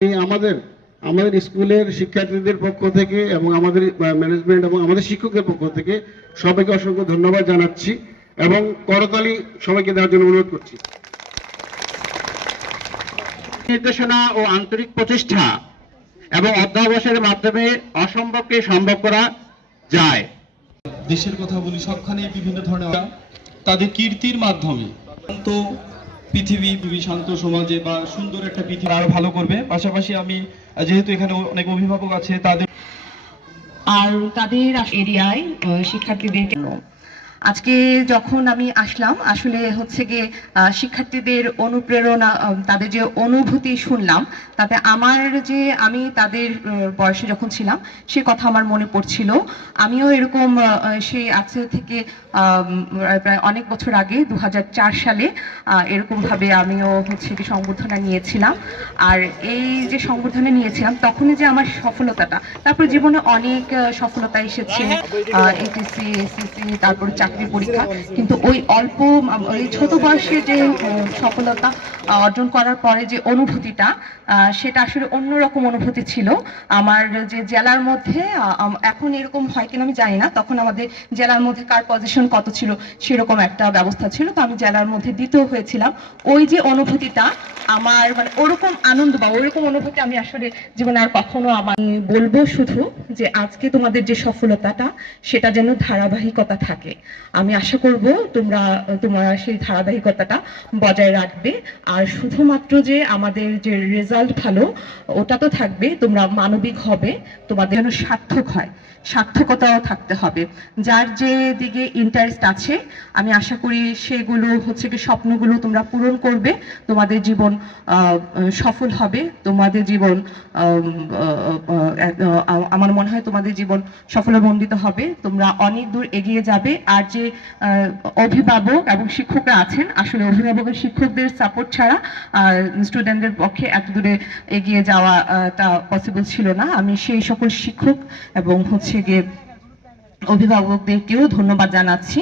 আমাদের আমাদের স্কুলের শিক্ষার্থীদের পক্ষ থেকে এবং আমাদের ম্যানেজমেন্ট এবং আমাদের শিক্ষকদের পক্ষ থেকে সবাইকে অসংখ্য ধন্যবাদ জানাচ্ছি এবং করতালি সবাইকে দেওয়ার জন্য অনুরোধ করছি। নির্দেশনা ও আন্তরিক প্রচেষ্টা এবং অধ্যবসায়ের মাধ্যমে অসম্ভবকে সম্ভব করা যায়। দেশের কথা বলি, সবখানে বিভিন্ন ধরনের তাদের কীর্তির মাধ্যমে তো পৃথিবী শান্ত সমাজে বা সুন্দর একটা পৃথিবী আরো ভালো করবে। পাশাপাশি আমি যেহেতু এখানে অনেক অভিভাবক আছে তাদের এরিয়ায় শিক্ষার্থীদের আজকে যখন আমি আসলাম আসলে হচ্ছে গিয়ে শিক্ষার্থীদের অনুপ্রেরণা, তাদের যে অনুভূতি শুনলাম তাতে আমার যে আমি তাদের বয়সে যখন ছিলাম সে কথা আমার মনে পড়ছিল। আমিও এরকম সেই আছে থেকে প্রায় অনেক বছর আগে 2004 সালে এরকমভাবে আমিও হচ্ছে কি সংবর্ধনা নিয়েছিলাম। আর এই যে সংবর্ধনা নিয়েছিলাম তখনই যে আমার সফলতাটা, তারপর জীবনে অনেক সফলতা এসেছে, এইচএসসি এসএসসি তারপর চাকরির পরীক্ষা, কিন্তু ওই অল্প ওই ছোট বয়সে যে সফলতা অর্জন করার পরে যে অনুভূতিটা সেটা আসলে অন্যরকম অনুভূতি ছিল। আমার যে জেলার মধ্যে এখন এরকম হয় কিনা আমি জানি না, তখন আমাদের জেলার মধ্যে কার পজিশন কত ছিল সেরকম একটা ব্যবস্থা ছিল, তো আমি জেলার মধ্যে দ্বিতীয় হয়েছিলাম। ওই যে অনুভূতিটা আমার মানে ওরকম আনন্দ বা ওরকম অনুভূতি আমি আসলে জীবনে আর কখনো আমার বলবো শুধু যে আজকে তোমাদের যে সফলতাটা সেটা যেন ধারাবাহিকতা থাকে। আমি আশা করব তোমরা সেই ধারাবাহিকতাটা বজায় রাখবে। আর শুধুমাত্র যে আমাদের যে রেজাল্ট ভালো ওটা তো থাকবে, তোমরা মানবিক হবে, তোমাদের যেন সার্থক হয়, সার্থকতাও থাকতে হবে। যার যে দিকে ইন্টারেস্ট আছে আমি আশা করি সেগুলো হচ্ছে কি স্বপ্নগুলো তোমরা পূরণ করবে, তোমাদের জীবন সফল হবে, তোমাদের জীবন আমার মনে হয় তোমাদের জীবন সাফল্যমণ্ডিত হবে, তোমরা অনেক দূর এগিয়ে যাবে। আর যে অভিভাবক এবং শিক্ষকরা আছেন, আসলে অভিভাবক ও শিক্ষকদের সাপোর্ট ছাড়া স্টুডেন্টদের পক্ষে এত দূরে এগিয়ে যাওয়াটা পসিবল ছিল না। আমি সেই সকল শিক্ষক এবং হচ্ছে গিয়ে অভিভাবকদেরকেও ধন্যবাদ জানাচ্ছি।